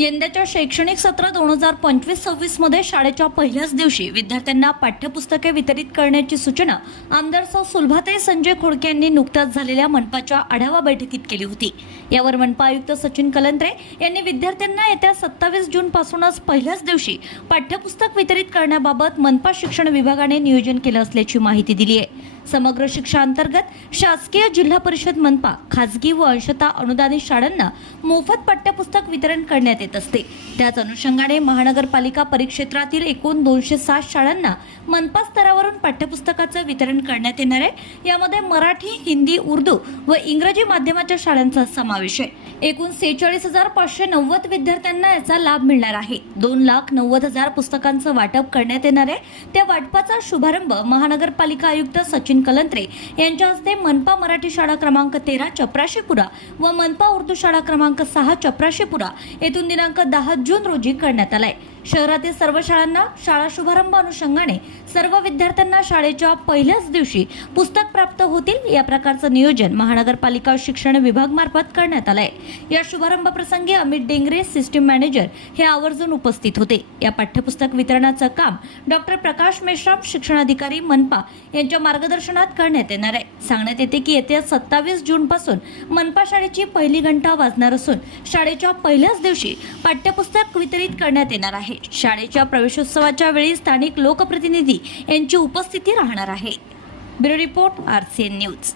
यंदाच्या शैक्षणिक सत्र दोन हजार पंचवीस सव्वीसमध्ये शाळेच्या पहिल्याच दिवशी विद्यार्थ्यांना पाठ्यपुस्तके वितरित करण्याची सूचना आमदार सौ सुलभाताई संजय खोडके यांनी नुकत्याच झालेल्या मनपाच्या आढावा बैठकीत केली होती. यावर मनपा आयुक्त सचिन कलंत्रे यांनी विद्यार्थ्यांना येत्या सत्तावीस जूनपासूनच पहिल्याच दिवशी पाठ्यपुस्तक वितरित करण्याबाबत मनपा शिक्षण विभागाने नियोजन केलं असल्याची माहिती दिली आहे समग्र शिक्षा अंतर्गत शासकीय जिल्हा परिषद मनपा खाजगी व अंशता अनुदानित शाळांना मोफत पाठ्यपुस्तक वितरण करण्यात येत असते. त्याच अनुषंगाने महानगरपालिका परिक्षेत्रातील एकूण दोनशे सात शाळांना मनपा स्तरावरून पाठ्यपुस्तकाचं वितरण करण्यात येणार आहे. यामध्ये मराठी हिंदी उर्दू व इंग्रजी माध्यमाच्या शाळांचा समावेश आहे. एकूण सेहेचाळीस हजार पाचशे नव्वद विद्यार्थ्यांना याचा लाभ मिळणार आहे. दोन लाख नव्वद हजार पुस्तकांचं वाटप करण्यात येणार आहे. त्या वाटपाचा शुभारंभ महानगरपालिका आयुक्त सचिन कलंत्रे यांच्या हस्ते मनपा मराठी शाळा क्रमांक तेरा चपराशेपुरा व मनपा उर्दू शाळा क्रमांक सहा चपराशेपुरा येथून दिनांक दहा जून रोजी करण्यात आलाय. शहरातील सर्व शाळांना शाळा शुभारंभ अनुषंगाने सर्व विद्यार्थ्यांना शाळेच्या पहिल्याच दिवशी पुस्तक प्राप्त होतील या प्रकारचं नियोजन महानगरपालिका शिक्षण विभाग मार्फत करण्यात आलंय. या शुभारंभ प्रसंगी अमित डेंगरे सिस्टीम मॅनेजर हे आवर्जून उपस्थित होते. या पाठ्यपुस्तक वितरणाचं काम डॉक्टर प्रकाश मेश्राम शिक्षणाधिकारी मनपा यांच्या मार्गदर्शनात करण्यात येणार आहे. सांगण्यात येते की येत्या सत्तावीस जून पासून मनपा शाळेची पहिली घंटा वाजणार असून शाळेच्या पहिल्याच दिवशी पाठ्यपुस्तक वितरित करण्यात येणार आहे. शाळेच्या प्रवेशोत्सवाच्या वेळी स्थानिक लोकप्रतिनिधी यांची उपस्थिती राहणार आहे. Bureau report R C N news.